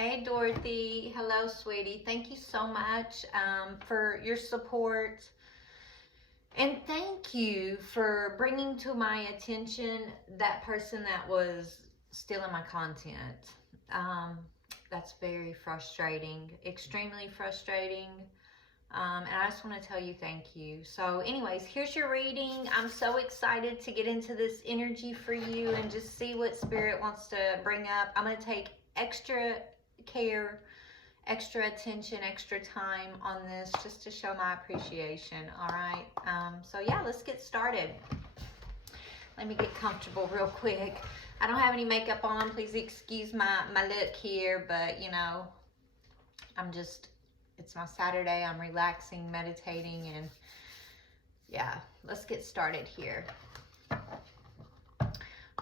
Hey Dorothy, hello sweetie. Thank you so much for your support, and thank you for bringing to my attention that person that was stealing my content. Um, that's very frustrating, extremely frustrating. And I just want to tell you thank you. So anyways, here's your reading. I'm so excited to get into this energy for you and just see what Spirit wants to bring up. I'm going to take extra care, extra attention, extra time on this just to show my appreciation. All right. So yeah, let's get started. Let me get comfortable real quick. I don't have any makeup on. Please excuse my look here, but you know, it's my Saturday. I'm relaxing, meditating, and yeah, let's get started here.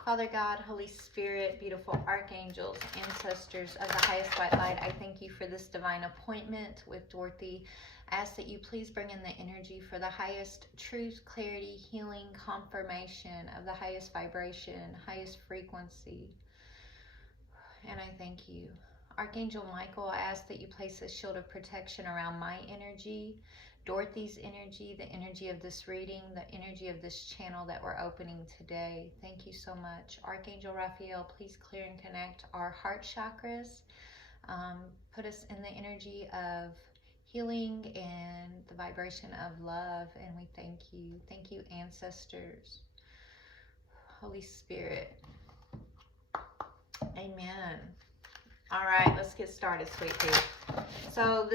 Father God, Holy Spirit, beautiful archangels, ancestors of the highest white light, I thank you for this divine appointment with Dorothy. I ask that you please bring in the energy for the highest truth, clarity, healing, confirmation of the highest vibration, highest frequency. And I thank you. Archangel Michael, I ask that you place a shield of protection around my energy, Dorothy's energy, the energy of this reading, the energy of this channel that we're opening today. Thank you so much. Archangel Raphael, please clear and connect our heart chakras. Put us in the energy of healing and the vibration of love, and we thank you. Thank you, ancestors. Holy Spirit. Amen. All right, let's get started, sweet pea. So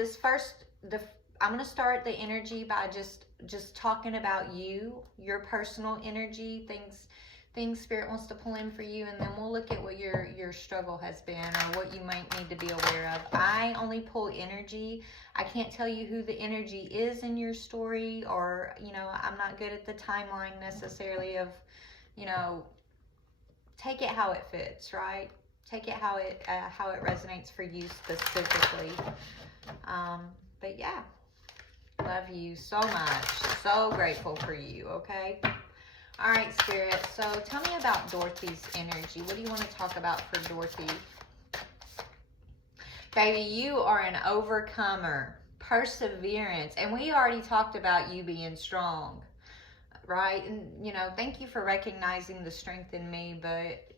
I'm going to start the energy by just talking about you, your personal energy, things Spirit wants to pull in for you, and then we'll look at what your struggle has been or what you might need to be aware of. I only pull energy. I can't tell you who the energy is in your story, or, you know, I'm not good at the timeline necessarily of, you know, take it how it fits, right? Take it how it resonates for you specifically. But yeah, love you so much. So grateful for you, okay? All right, Spirit. So tell me about Dorothy's energy. What do you want to talk about for Dorothy? Baby, you are an overcomer, perseverance. And we already talked about you being strong, right? And, you know, thank you for recognizing the strength in me, but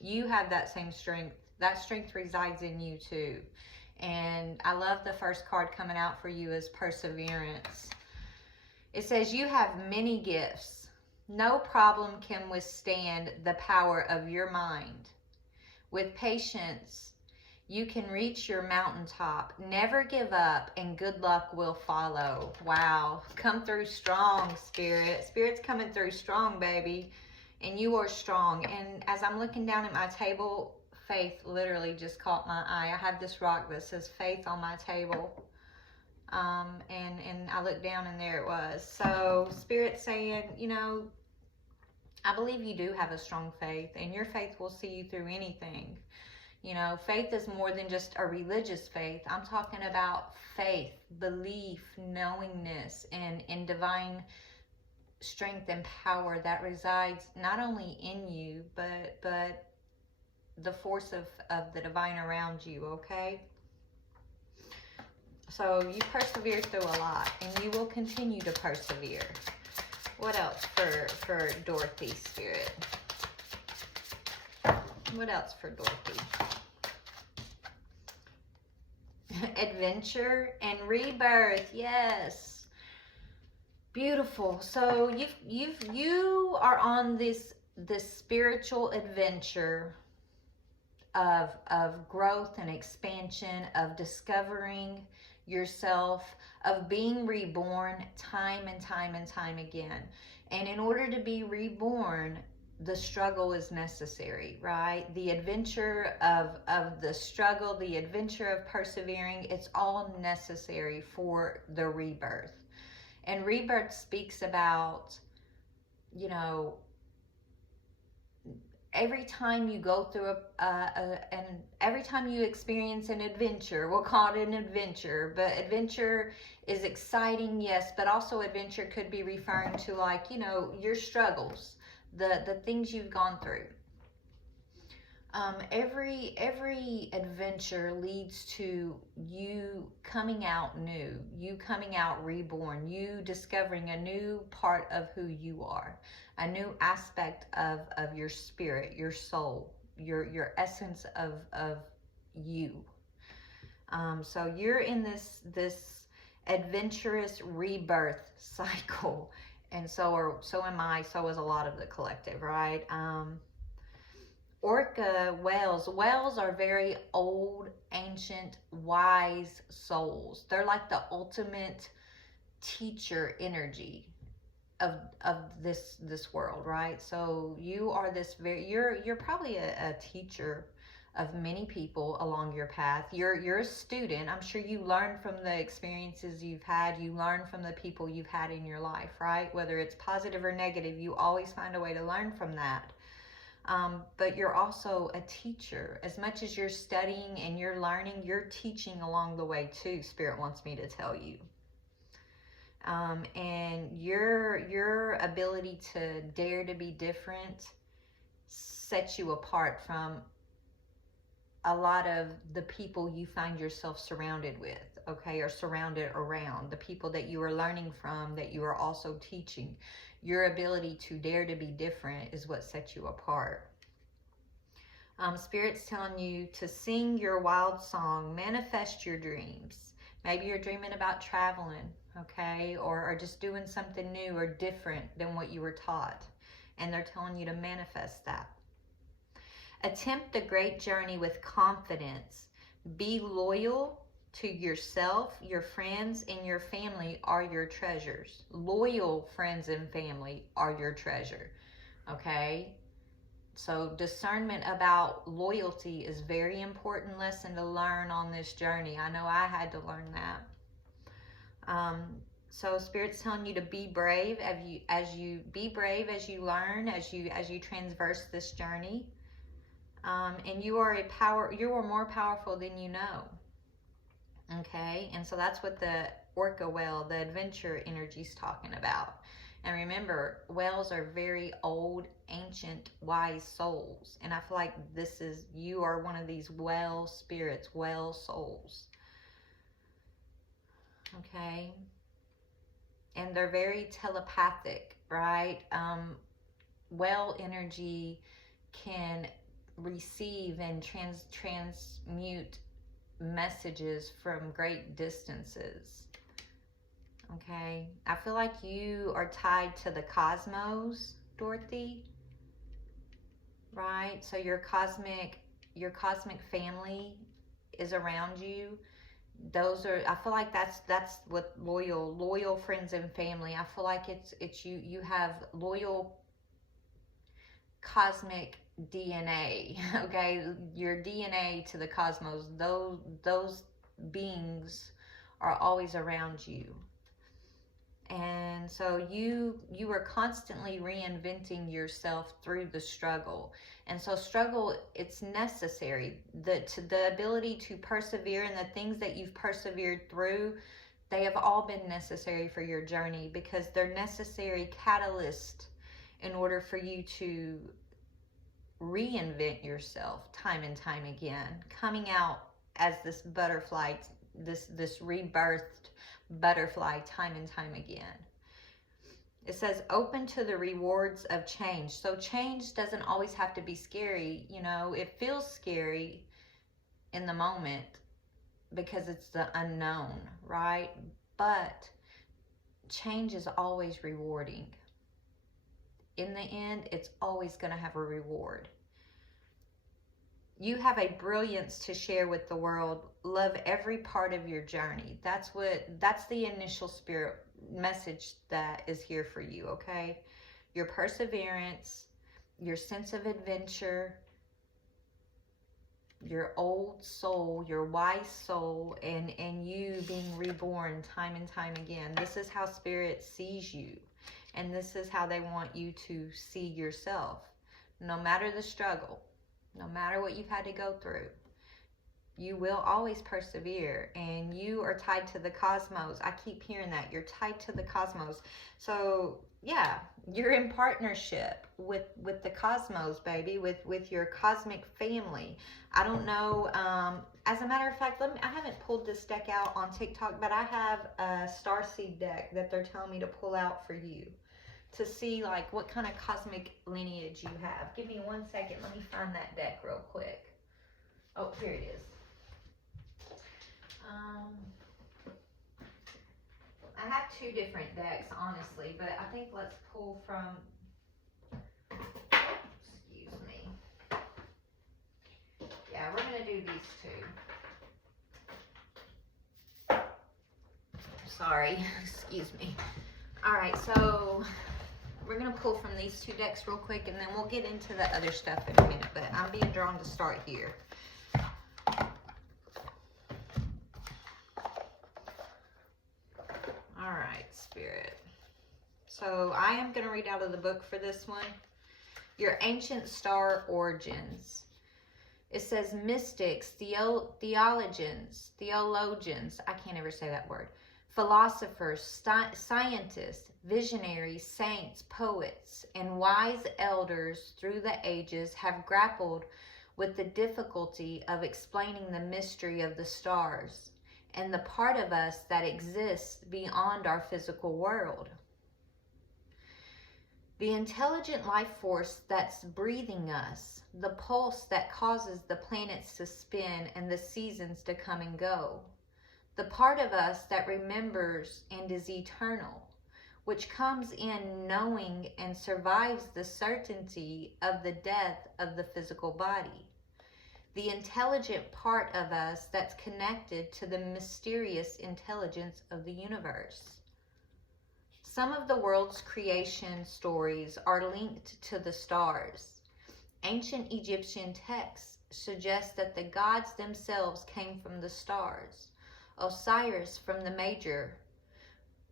you have that same strength. That strength resides in you too. And I love the first card coming out for you as perseverance. It says you have many gifts. No problem can withstand the power of your mind. With patience, you can reach your mountaintop. Never give up, and good luck will follow. Wow. Come through strong, Spirit. Spirit's coming through strong, baby. And you are strong. And as I'm looking down at my table, faith literally just caught my eye. I have this rock that says faith on my table. And I looked down and there it was. So Spirit saying, you know, I believe you do have a strong faith, and your faith will see you through anything. You know, faith is more than just a religious faith. I'm talking about faith, belief, knowingness, and in divine strength and power that resides not only in you, but the force of the divine around you, okay? So you persevere through a lot, and you will continue to persevere. What else for Dorothy, Spirit? What else for Dorothy? Adventure and rebirth, yes. Beautiful. So you are on this spiritual adventure of growth and expansion, of discovering yourself, of being reborn time and time and time again. And in order to be reborn, the struggle is necessary, right? The adventure of the struggle, the adventure of persevering, it's all necessary for the rebirth. And rebirth speaks about, you know, every time you go through and every time you experience an adventure, we'll call it an adventure, but adventure is exciting, yes, but also adventure could be referring to, like, you know, your struggles, the things you've gone through. Every adventure leads to you coming out new, you coming out reborn, you discovering a new part of who you are, a new aspect of your spirit, your soul, your essence of you. So you're in this adventurous rebirth cycle, and so am I. So is a lot of the collective, right? Orca whales are very old, ancient, wise souls. They're like the ultimate teacher energy of this world, right? So you are this very you're probably a teacher of many people along your path. You're a student. I'm sure you learn from the experiences you've had. You learn from the people you've had in your life, right? Whether it's positive or negative, you always find a way to learn from that. But you're also a teacher. As much as you're studying and you're learning, you're teaching along the way too, Spirit wants me to tell you. And your ability to dare to be different sets you apart from a lot of the people you find yourself surrounded with, okay, or surrounded around, the people that you are learning from, that you are also teaching. Your ability to dare to be different is what sets you apart. Spirit's telling you to sing your wild song, manifest your dreams. Maybe you're dreaming about traveling, okay, or just doing something new or different than what you were taught. And they're telling you to manifest that. Attempt the great journey with confidence. Be loyal to yourself. Your friends and your family are your treasures. Loyal friends and family are your treasure, okay? So discernment about loyalty is a very important lesson to learn on this journey. I know I had to learn that. So Spirit's telling you to be brave as you be brave as you learn, as you transverse this journey. And you are more powerful than you know. Okay, and so that's what the orca whale, the adventure energy, is talking about. And remember, whales are very old, ancient, wise souls. And I feel like you are one of these whale spirits, whale souls. Okay. And they're very telepathic, right? Whale energy can receive and transmute messages from great distances. Okay, I feel like you are tied to the cosmos, Dorothy, right? So your cosmic family is around you. I feel like that's what loyal friends and family. I feel like it's you have loyal cosmic DNA, okay? Your DNA to the cosmos, those beings are always around you. And so you are constantly reinventing yourself through the struggle. And so struggle, it's necessary. The ability to persevere and the things that you've persevered through, they have all been necessary for your journey, because they're necessary catalyst in order for you to reinvent yourself time and time again, coming out as this butterfly, this rebirthed butterfly time and time again. It says open to the rewards of change. So change doesn't always have to be scary. You know, it feels scary in the moment because it's the unknown, right? But change is always rewarding. In the end, it's always going to have a reward. You have a brilliance to share with the world. Love every part of your journey. That's the initial spirit message that is here for you, okay? Your perseverance, your sense of adventure, your old soul, your wise soul, and you being reborn time and time again. This is how Spirit sees you, and this is how they want you to see yourself. No matter the struggle, no matter what you've had to go through, You will always persevere, and you are tied to the cosmos. I keep hearing that. You're tied to the cosmos. So, yeah, you're in partnership with the cosmos, baby, with your cosmic family. I don't know. As a matter of fact, I haven't pulled this deck out on TikTok, but I have a Starseed deck that they're telling me to pull out for you to see like what kind of cosmic lineage you have. Give me 1 second. Let me find that deck real quick. Oh, here it is. I have 2 different decks, honestly, but I think let's pull from, excuse me. Yeah, we're going to do these 2. Sorry, excuse me. All right, so we're going to pull from these 2 decks real quick, and then we'll get into the other stuff in a minute, but I'm being drawn to start here. All right, Spirit. So I am going to read out of the book for this one. Your ancient star origins. It says mystics, theologians, I can't ever say that word, philosophers, scientists, visionaries, saints, poets, and wise elders through the ages have grappled with the difficulty of explaining the mystery of the stars and the part of us that exists beyond our physical world. The intelligent life force that's breathing us, the pulse that causes the planets to spin and the seasons to come and go, the part of us that remembers and is eternal, which comes in knowing and survives the certainty of the death of the physical body, the intelligent part of us that's connected to the mysterious intelligence of the universe. Some of the world's creation stories are linked to the stars. Ancient Egyptian texts suggest that the gods themselves came from the stars. Osiris from the major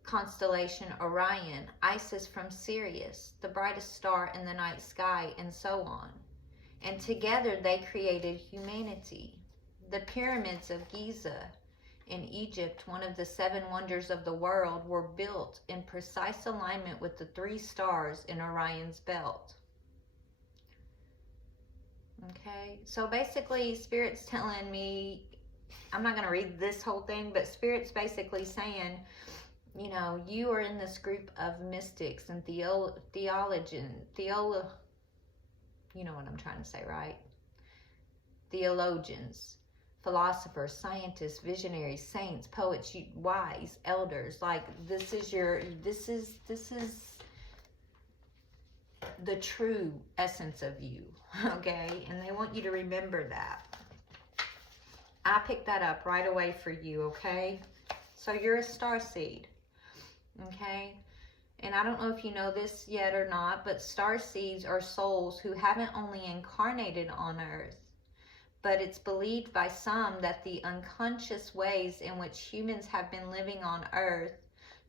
constellation Orion, Isis from Sirius, the brightest star in the night sky, and so on. And together they created humanity. The pyramids of Giza in Egypt, one of the 7 wonders of the world, were built in precise alignment with the 3 stars in Orion's belt. Okay, so basically Spirit's telling me, I'm not going to read this whole thing, but Spirit's basically saying, you know, you are in this group of mystics and you know what I'm trying to say, right? Theologians, philosophers, scientists, visionaries, saints, poets, wise, elders. Like this is the true essence of you, okay? And they want you to remember that. I picked that up right away for you, okay? So you're a starseed, okay? And I don't know if you know this yet or not, but starseeds are souls who haven't only incarnated on Earth, but it's believed by some that the unconscious ways in which humans have been living on Earth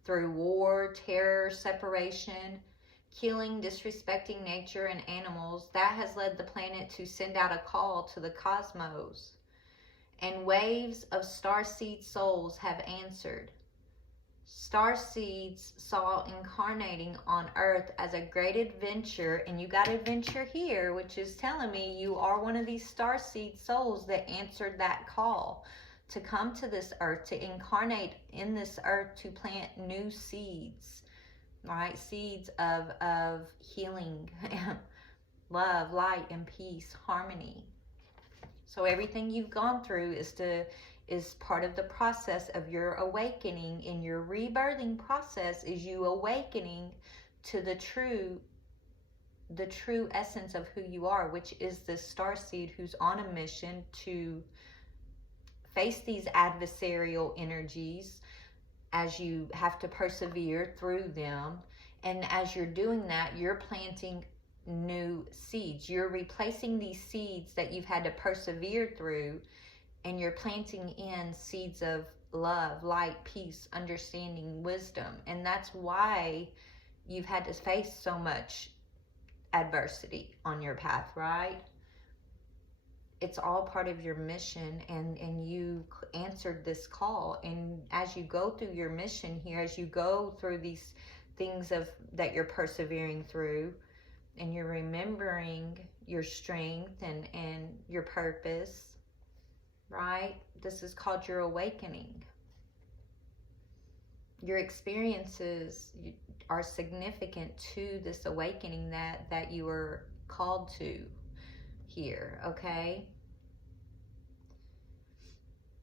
through war, terror, separation, killing, disrespecting nature and animals, that has led the planet to send out a call to the cosmos. And waves of starseed souls have answered. Starseeds saw incarnating on Earth as a great adventure, and you got adventure here, which is telling me you are one of these starseed souls that answered that call to come to this Earth, to incarnate in this Earth, to plant new seeds, right? Seeds of healing, love, light, and peace, harmony. So everything you've gone through is part of the process of your awakening. In your rebirthing process is you awakening to the true essence of who you are, which is this starseed who's on a mission to face these adversarial energies as you have to persevere through them. And as you're doing that, you're planting new seeds. You're replacing these seeds that you've had to persevere through, and you're planting in seeds of love, light, peace, understanding, wisdom. And that's why you've had to face so much adversity on your path, right? it's all part of your mission, and you answered this call. And as you go through your mission here, as you go through these things of that you're persevering through, and you're remembering your strength and your purpose, right? This is called your awakening. Your experiences are significant to this awakening that you were called to here, okay?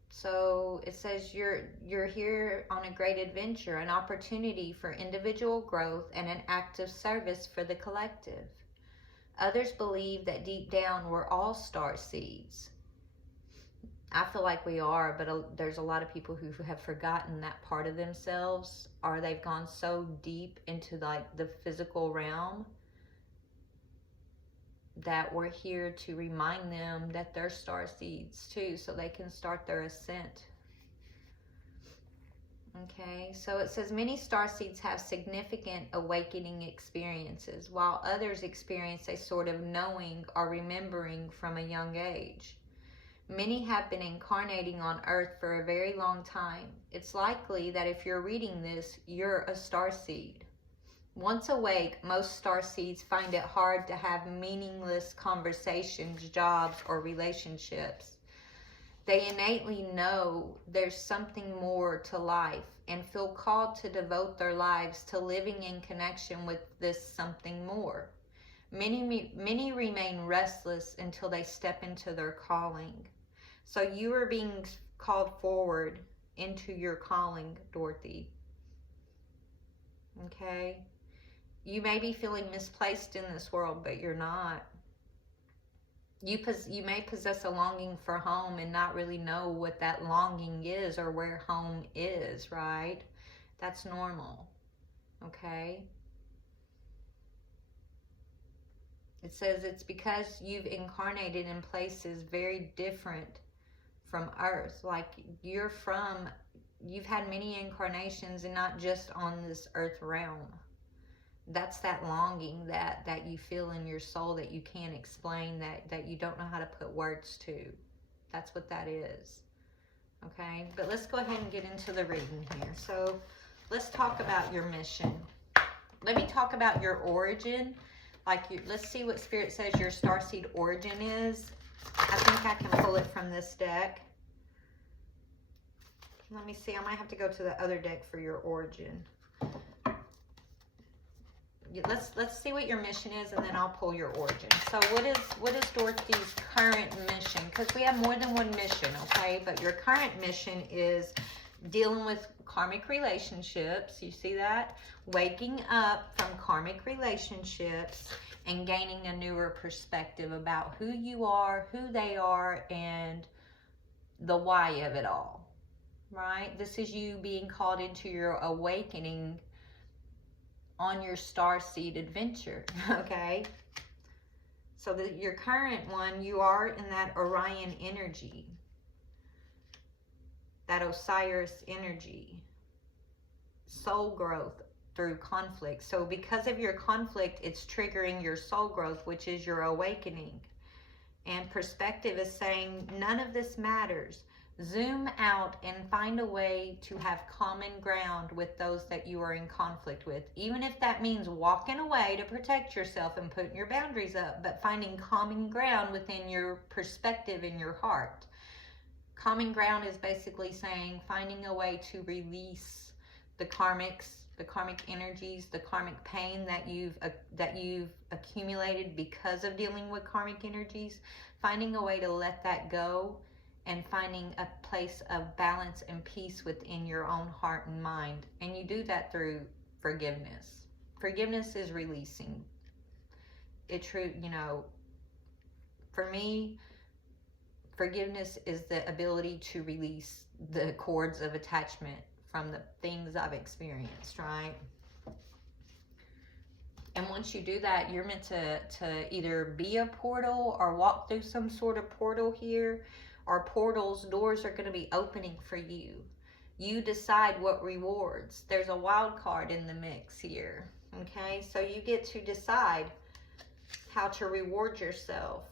So it says you're here on a great adventure, an opportunity for individual growth and an act of service for the collective. Others believe that deep down we're all star seeds. I feel like we are, but there's a lot of people who have forgotten that part of themselves, or they've gone so deep into like the physical realm that we're here to remind them that they're star seeds too, so they can start their ascent. Okay, so it says many star seeds have significant awakening experiences, while others experience a sort of knowing or remembering from a young age. Many have been incarnating on Earth for a very long time. It's likely that if you're reading this, you're a star seed. Once awake, most starseeds find it hard to have meaningless conversations, jobs, or relationships. They innately know there's something more to life and feel called to devote their lives to living in connection with this something more. Many remain restless until they step into their calling. So you are being called forward into your calling, Dorothy. Okay? You may be feeling misplaced in this world, but you're not. You may possess a longing for home and not really know what that longing is or where home is, right? That's normal, okay? It says it's because you've incarnated in places very different from Earth. Like you've had many incarnations and not just on this Earth realm. That's that longing that you feel in your soul that you can't explain, that you don't know how to put words to. That's what that is. Okay, but let's go ahead and get into the reading here. So let's talk about your mission. Let me talk about your origin. Let's see what Spirit says your starseed origin is. I think I can pull it from this deck. Let me see. I might have to go to the other deck for your origin. Let's see what your mission is, and then I'll pull your origin. So what is Dorothy's current mission? Because we have more than one mission, okay? But your current mission is dealing with karmic relationships. You see that? Waking up from karmic relationships and gaining a newer perspective about who you are, who they are, and the why of it all, right? This is you being called into your awakening on your starseed adventure, okay? So your current one, you are in that Orion energy, that Osiris energy, soul growth through conflict. So because of your conflict, it's triggering your soul growth, which is your awakening. And perspective is saying none of this matters. Zoom out and find a way to have common ground with those that you are in conflict with. Even if that means walking away to protect yourself and putting your boundaries up, but finding common ground within your perspective in your heart. Common ground is basically saying finding a way to release the karmic energies, the karmic pain that you've accumulated because of dealing with karmic energies. Finding a way to let that go and finding a place of balance and peace within your own heart and mind. And you do that through forgiveness. Forgiveness is releasing. For me, forgiveness is the ability to release the cords of attachment from the things I've experienced, right? And once you do that, you're meant to either be a portal or walk through some sort of portal here. Or portals, doors are going to be opening for you. You decide what rewards. There's a wild card in the mix here. Okay, so you get to decide how to reward yourself.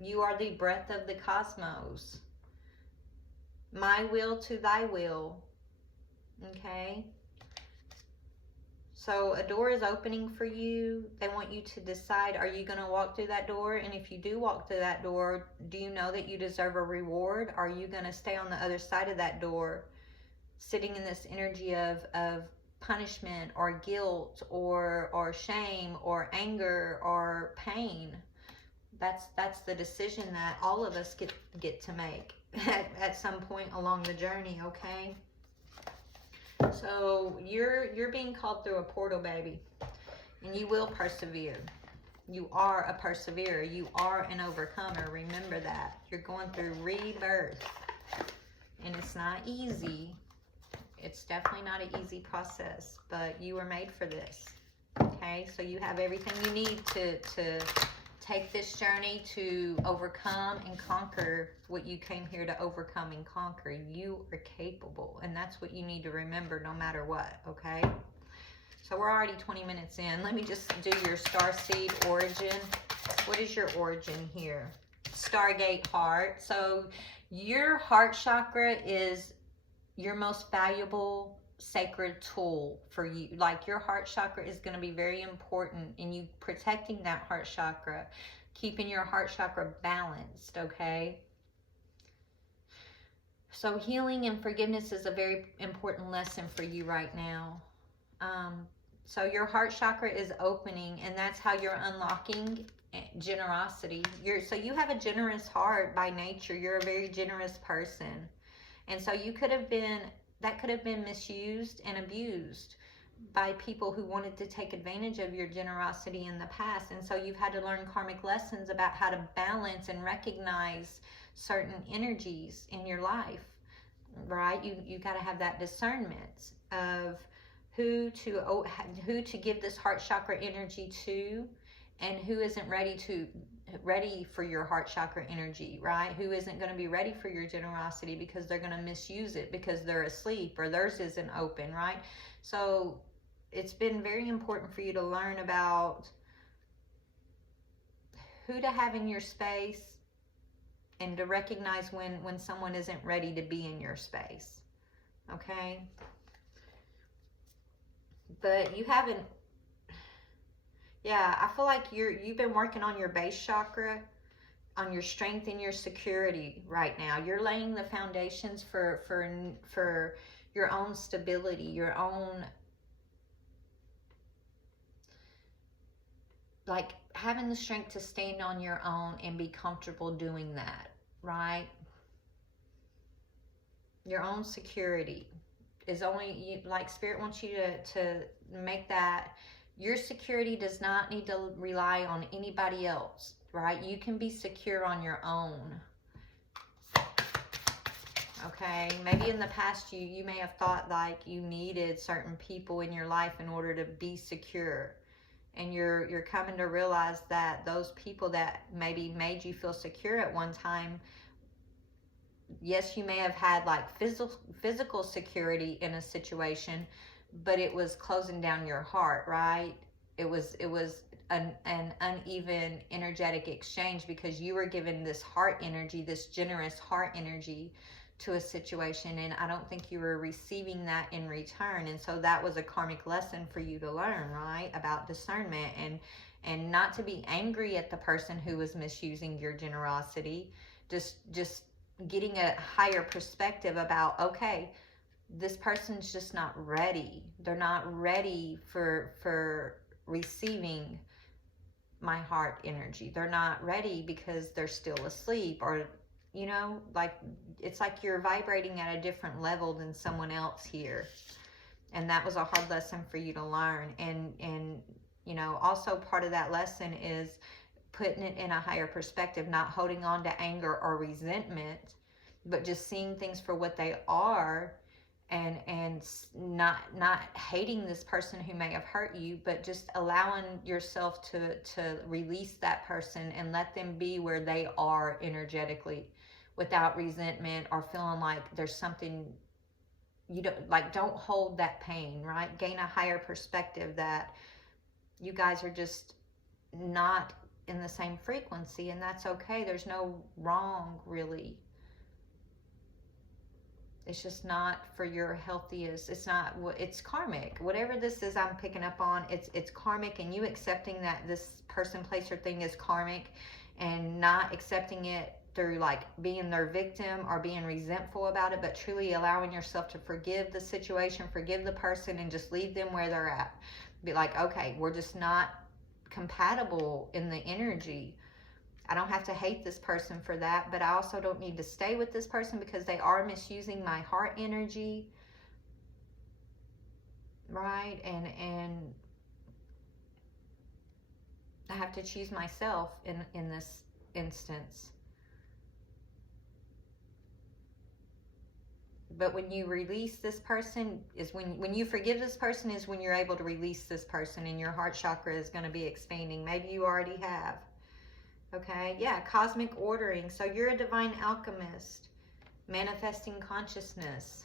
You are the breath of the cosmos. My will to thy will. Okay? So a door is opening for you. They want you to decide, are you going to walk through that door? And if you do walk through that door, do you know that you deserve a reward? Are you going to stay on the other side of that door, sitting in this energy of punishment or guilt or shame or anger or pain? That's the decision that all of us get to make at some point along the journey, okay? So you're being called through a portal, baby, and you will persevere. You are a perseverer. You are an overcomer. Remember that. You're going through rebirth, and it's not easy. It's definitely not an easy process, but you were made for this. Okay, so you have everything you need to take this journey to overcome and conquer what you came here to overcome and conquer. You are capable, and that's what you need to remember no matter what, okay? So we're already 20 minutes in. Let me just do your Starseed origin. What is your origin here? Stargate heart. So your heart chakra is your most valuable sacred tool for you. Like, your heart chakra is going to be very important in you protecting that heart chakra, keeping your heart chakra balanced, okay? So healing and forgiveness is a very important lesson for you right now. So your heart chakra is opening, and that's how you're unlocking generosity. So you have a generous heart by nature. You're a very generous person. And so that could have been misused and abused by people who wanted to take advantage of your generosity in the past. And so you've had to learn karmic lessons about how to balance and recognize certain energies in your life, right? You got to have that discernment of who to give this heart chakra energy to, and who isn't ready for your heart chakra energy, right? Who isn't going to be ready for your generosity because they're going to misuse it because they're asleep or theirs isn't open, right? So it's been very important for you to learn about who to have in your space and to recognize when someone isn't ready to be in your space, okay? But you haven't, yeah, I feel like you've been working on your base chakra, on your strength and your security right now. You're laying the foundations for your own stability, your own, like, having the strength to stand on your own and be comfortable doing that, right? Your own security is only, like, Spirit wants you to make that. Your security does not need to rely on anybody else, right? You can be secure on your own. Okay, maybe in the past you may have thought like you needed certain people in your life in order to be secure. And you're coming to realize that those people that maybe made you feel secure at one time, yes, you may have had like physical security in a situation, but it was closing down your heart, right? It was an uneven energetic exchange because you were given this heart energy, this generous heart energy to a situation, and I don't think you were receiving that in return. And so that was a karmic lesson for you to learn, right? About discernment and not to be angry at the person who was misusing your generosity. Just getting a higher perspective about, okay, this person's just not ready. They're not ready for receiving my heart energy. They're not ready because they're still asleep, or, you know, like, it's like you're vibrating at a different level than someone else here. And that was a hard lesson for you to learn. And you know, also part of that lesson is putting it in a higher perspective, not holding on to anger or resentment, but just seeing things for what they are, and not hating this person who may have hurt you, but just allowing yourself to release that person and let them be where they are energetically, without resentment or feeling like there's something you don't like. Don't hold that pain, right? Gain a higher perspective that you guys are just not in the same frequency, and that's okay. There's no wrong, really. It's just not for your healthiest. It's not what, it's karmic. Whatever this is I'm picking up on, it's karmic, and you accepting that this person, place, or thing is karmic, and not accepting it through like being their victim or being resentful about it, but truly allowing yourself to forgive the situation, forgive the person, and just leave them where they're at. Be like, okay, we're just not compatible in the energy. I don't have to hate this person for that, but I also don't need to stay with this person because they are misusing my heart energy, right? And I have to choose myself in this instance. But when you release this person is when you forgive this person is when you're able to release this person, and your heart chakra is going to be expanding. Maybe you already have. Okay, yeah, cosmic ordering. So you're a divine alchemist, manifesting consciousness.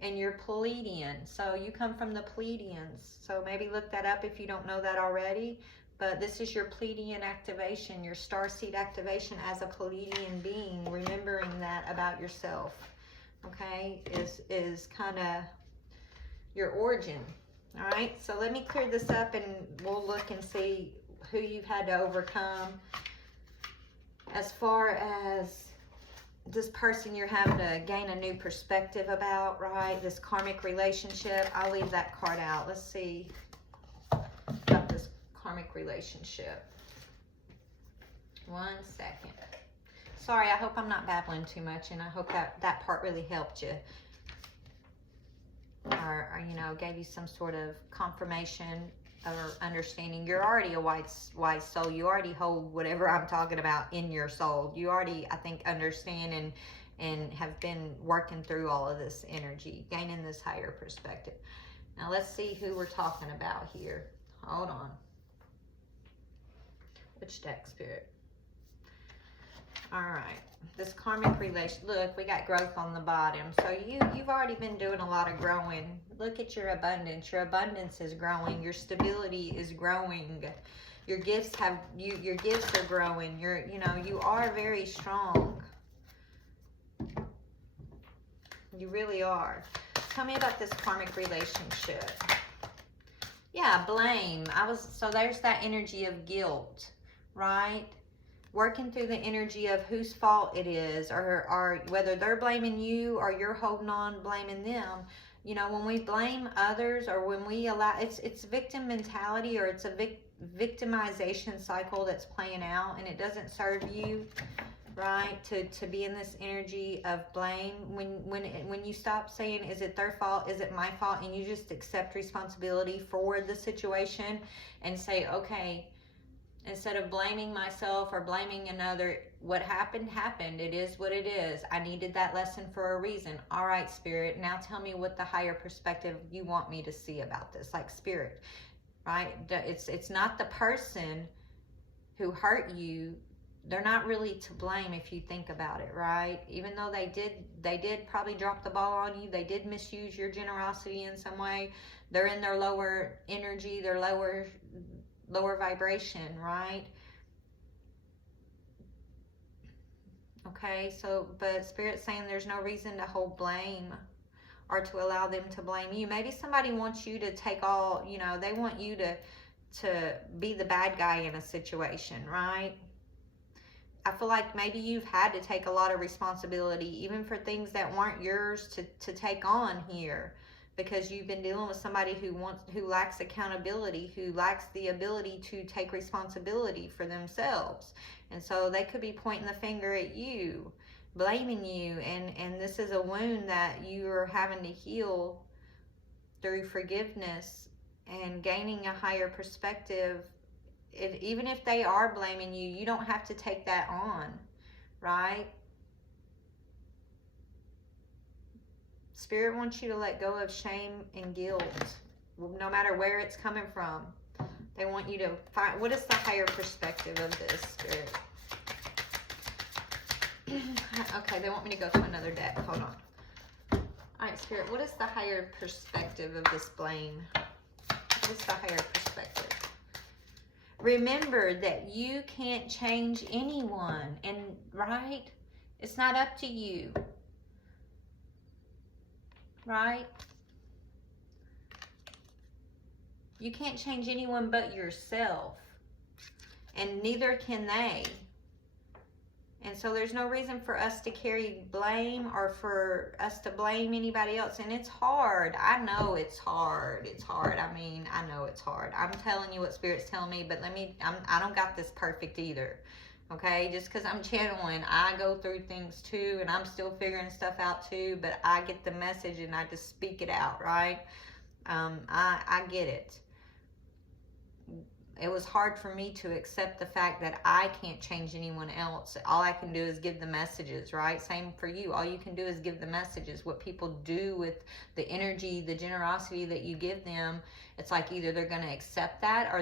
And you're Pleiadian. So you come from the Pleiadians. So maybe look that up if you don't know that already. But this is your Pleiadian activation, your starseed activation as a Pleiadian being, remembering that about yourself. Okay, is kind of your origin. All right, so let me clear this up and we'll look and see who you've had to overcome. As far as this person you're having to gain a new perspective about, right? This karmic relationship, I'll leave that card out. Let's see about this karmic relationship. 1 second. Sorry, I hope I'm not babbling too much, and I hope that part really helped you. Or, you know, gave you some sort of confirmation or understanding. You're already a wise soul. You already hold whatever I'm talking about in your soul. You already, I think, understand and have been working through all of this energy, gaining this higher perspective. Now let's see who we're talking about here. Hold on. Which deck, Spirit? All right, this karmic relation. Look, we got growth on the bottom. So you've already been doing a lot of growing. Look at your abundance. Your abundance is growing. Your stability is growing. Your gifts your gifts are growing. You are very strong. You really are. Tell me about this karmic relationship. Yeah, blame. So there's that energy of guilt, right? Working through the energy of whose fault it is, or whether they're blaming you or you're holding on blaming them. You know, when we blame others, or when we allow, it's victim mentality, or it's a victimization cycle that's playing out, and it doesn't serve you, right? To be in this energy of blame. When you stop saying, is it their fault, is it my fault, and you just accept responsibility for the situation and say, okay, instead of blaming myself or blaming another, what happened. It is what it is. I needed that lesson for a reason. All right, Spirit, now tell me what the higher perspective you want me to see about this. Like, Spirit, right? It's not the person who hurt you. They're not really to blame if you think about it, right? Even though they did probably drop the ball on you. They did misuse your generosity in some way. They're in their lower energy, their lower vibration, right? Okay, so, but Spirit's saying there's no reason to hold blame or to allow them to blame you. Maybe somebody wants you to take all, they want you to be the bad guy in a situation, right? I feel like maybe you've had to take a lot of responsibility, even for things that weren't yours to take on here, because you've been dealing with somebody who lacks accountability, who lacks the ability to take responsibility for themselves. And so they could be pointing the finger at you, blaming you, and this is a wound that you are having to heal through forgiveness and gaining a higher perspective. Even if they are blaming you, you don't have to take that on, right? Spirit wants you to let go of shame and guilt, no matter where it's coming from. They want you to find, what is the higher perspective of this, Spirit? Okay, they want me to go to another deck. Hold on. All right, Spirit, what is the higher perspective of this blame? What is the higher perspective? Remember that you can't change anyone, and right? It's not up to you, right? You can't change anyone but yourself, and neither can they. And so there's no reason for us to carry blame or for us to blame anybody else. And it's hard. I know it's hard. It's hard. I mean, I know it's hard. I'm telling you what Spirit's telling me, but I don't got this perfect either. Okay? Just because I'm channeling, I go through things too, and I'm still figuring stuff out too, but I get the message and I just speak it out, right? I get it. It was hard for me to accept the fact that I can't change anyone else. All I can do is give the messages, right? Same for you. All you can do is give the messages. What people do with the energy, the generosity that you give them, it's like either they're going to accept that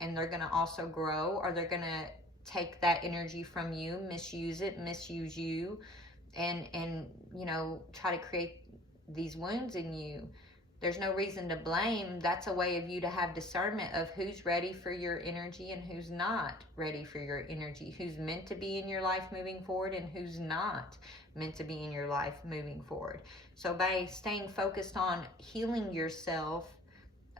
and they're going to also grow, or they're going to take that energy from you, misuse it, misuse you, and try to create these wounds in you. There's no reason to blame. That's a way of you to have discernment of who's ready for your energy and who's not ready for your energy, who's meant to be in your life moving forward and who's not meant to be in your life moving forward. So by staying focused on healing yourself,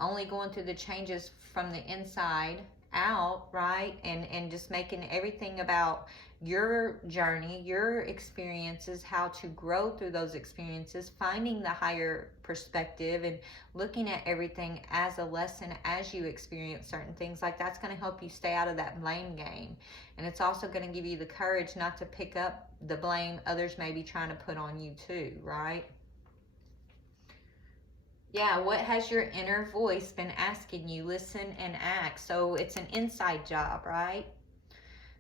only going through the changes from the inside out, right? And just making everything about your journey, your experiences, how to grow through those experiences, finding the higher perspective and looking at everything as a lesson as you experience certain things, like that's going to help you stay out of that blame game. And it's also going to give you the courage not to pick up the blame others may be trying to put on you too, right? Yeah, what has your inner voice been asking you? Listen and act. So it's an inside job, right?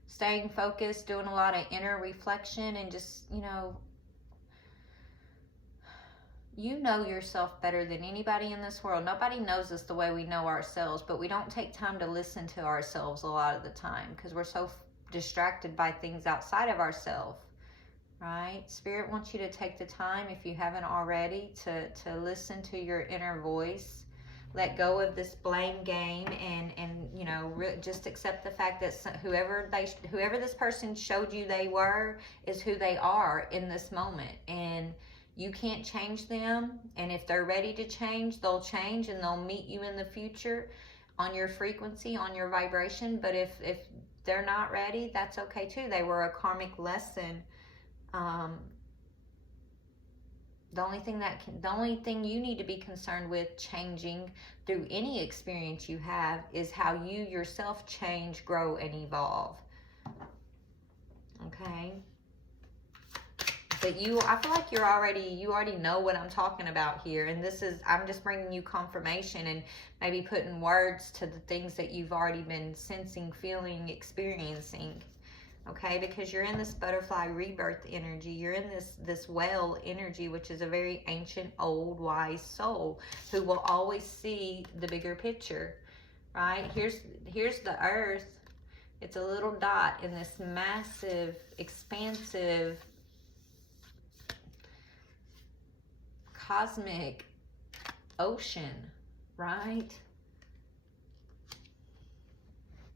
Staying focused, doing a lot of inner reflection, and just, you know yourself better than anybody in this world. Nobody knows us the way we know ourselves, but we don't take time to listen to ourselves a lot of the time because we're so distracted by things outside of ourselves, right? Spirit wants you to take the time, if you haven't already, to listen to your inner voice. Let go of this blame game and just accept the fact that whoever this person showed you they were is who they are in this moment, and you can't change them. And if they're ready to change, they'll change and they'll meet you in the future on your frequency, on your vibration. But if they're not ready, that's okay too. They were a karmic lesson. The only thing you need to be concerned with changing through any experience you have is how you yourself change, grow, and evolve. Okay? But I feel like you already know what I'm talking about here. And I'm just bringing you confirmation and maybe putting words to the things that you've already been sensing, feeling, experiencing. Okay, because you're in this butterfly rebirth energy. You're in this whale energy, which is a very ancient, old, wise soul who will always see the bigger picture, right? Here's the earth. It's a little dot in this massive, expansive, cosmic ocean, right?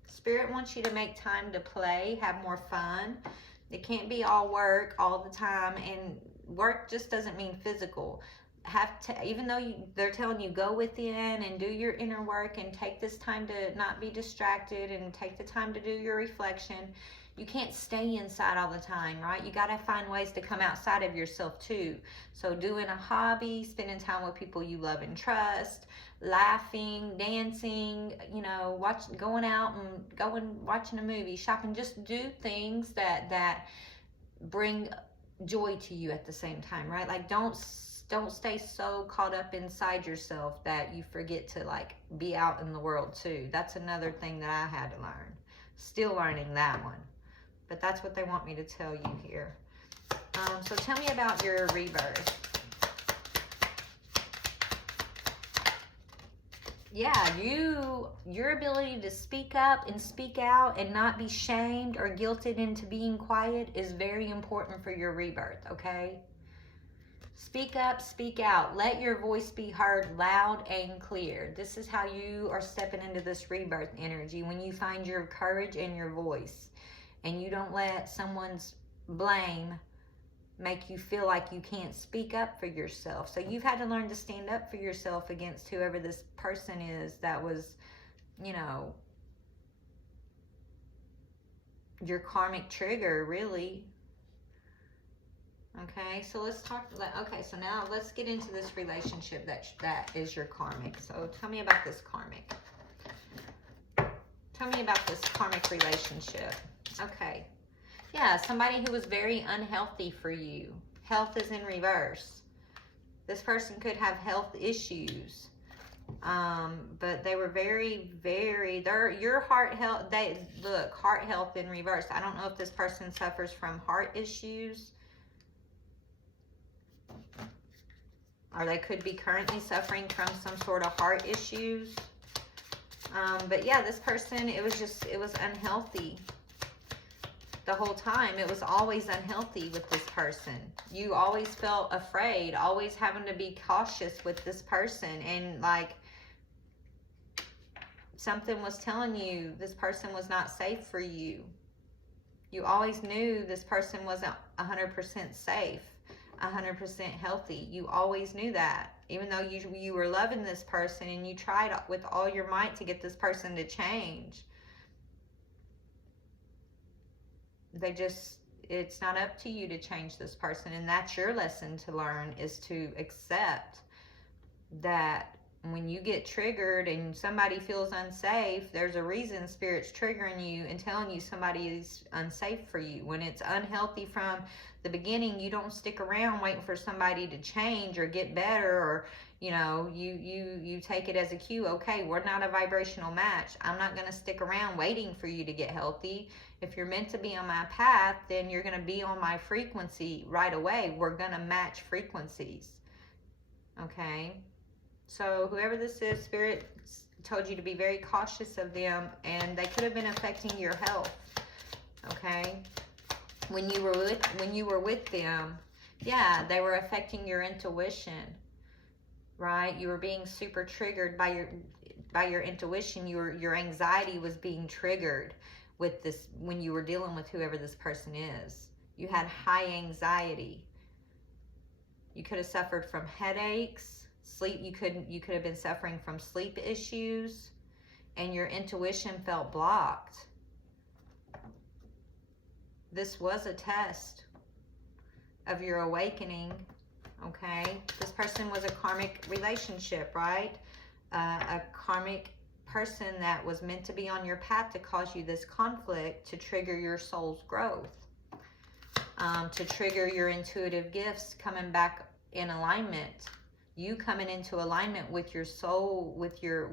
Spirit wants you to make time to play, have more fun. It can't be all work all the time, and work just doesn't mean physical. Even though they're telling you go within and do your inner work and take this time to not be distracted and take the time to do your reflection, you can't stay inside all the time, right? You got to find ways to come outside of yourself too. So doing a hobby, spending time with people you love and trust, laughing, dancing, going out and watching a movie, shopping. Just do things that bring joy to you at the same time, right? Like don't stay so caught up inside yourself that you forget to be out in the world too. That's another thing that I had to learn. Still learning that one. But that's what they want me to tell you here. So tell me about your rebirth. Yeah, your ability to speak up and speak out and not be shamed or guilted into being quiet is very important for your rebirth, okay? Speak up, speak out. Let your voice be heard loud and clear. This is how you are stepping into this rebirth energy, when you find your courage in your voice and you don't let someone's blame make you feel like you can't speak up for yourself. So you've had to learn to stand up for yourself against whoever this person is that was, you know, your karmic trigger, really. Okay, so let's talk. Okay, so now let's get into this relationship that is your karmic. So tell me about this karmic. Tell me about this karmic relationship. Okay. Yeah, somebody who was very unhealthy for you. Health is in reverse. This person could have health issues. But they were very, your heart health, heart health in reverse. I don't know if this person suffers from heart issues, or they could be currently suffering from some sort of heart issues. But yeah, this person, it was unhealthy the whole time. It was always unhealthy with this person. You always felt afraid, always having to be cautious with this person. And like, something was telling you this person was not safe for you. You always knew this person wasn't 100% safe, 100% healthy. You always knew that. Even though you were loving this person and you tried with all your might to get this person to change, it's not up to you to change this person. And that's your lesson to learn, is to accept that when you get triggered and somebody feels unsafe, there's a reason Spirit's triggering you and telling you somebody is unsafe for you. When it's unhealthy from the beginning, you don't stick around waiting for somebody to change or get better, or you take it as a cue. Okay, we're not a vibrational match. I'm not going to stick around waiting for you to get healthy. If you're meant to be on my path, then you're going to be on my frequency right away. We're going to match frequencies. Okay? So whoever this is, Spirit told you to be very cautious of them, and they could have been affecting your health. Okay? When you were with them, yeah, they were affecting your intuition. Right? You were being super triggered by your intuition. Your anxiety was being triggered with this when you were dealing with whoever this person is. You had high anxiety. You could have suffered from headaches, sleep. You could have been suffering from sleep issues, and your intuition felt blocked. This was a test of your awakening. Okay, this person was a karmic relationship, right? A karmic person that was meant to be on your path to cause you this conflict, to trigger your soul's growth, to trigger your intuitive gifts coming back in alignment. You coming into alignment with your soul, with your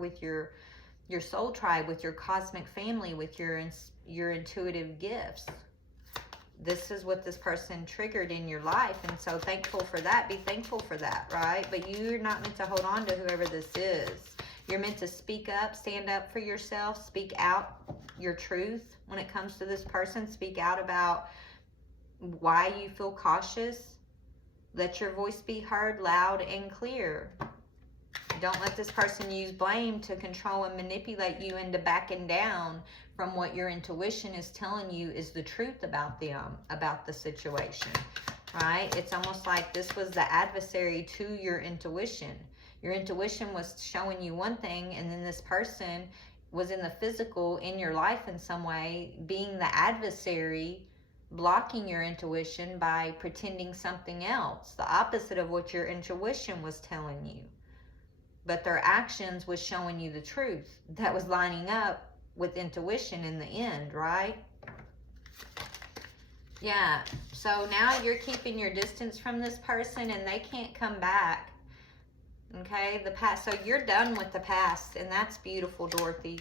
soul tribe, with your cosmic family, with your intuitive gifts. This is what this person triggered in your life, and so thankful for that. Be thankful for that, right? But you're not meant to hold on to whoever this is. You're meant to speak up, stand up for yourself, speak out your truth when it comes to this person. Speak out about why you feel cautious. Let your voice be heard loud and clear. Don't let this person use blame to control and manipulate you into backing down from what your intuition is telling you is the truth about them, about the situation, right? It's almost like this was the adversary to your intuition. Your intuition was showing you one thing, and then this person was in the physical in your life in some way, being the adversary, blocking your intuition by pretending something else, the opposite of what your intuition was telling you. But their actions was showing you the truth that was lining up with intuition in the end, right? Yeah, so now you're keeping your distance from this person, and they can't come back. Okay, the past, so you're done with the past, and that's beautiful, Dorothy,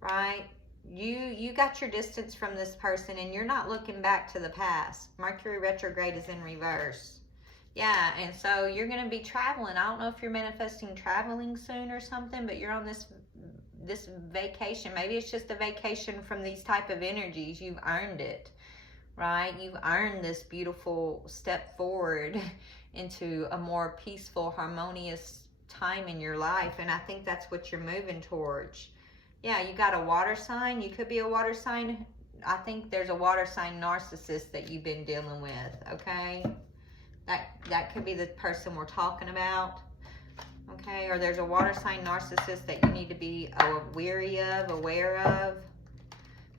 right? You got your distance from this person, and you're not looking back to the past. Mercury retrograde is in reverse. Yeah, and so you're going to be traveling. I don't know if you're manifesting traveling soon or something, but you're on this vacation. Maybe it's just a vacation from these type of energies. You've earned it, right? You've earned this beautiful step forward into a more peaceful, harmonious time in your life. And I think that's what you're moving towards. Yeah, you got a water sign. You could be a water sign. I think there's a water sign narcissist that you've been dealing with, okay? That could be the person we're talking about, okay? Or there's a water sign narcissist that you need to be weary of, aware of,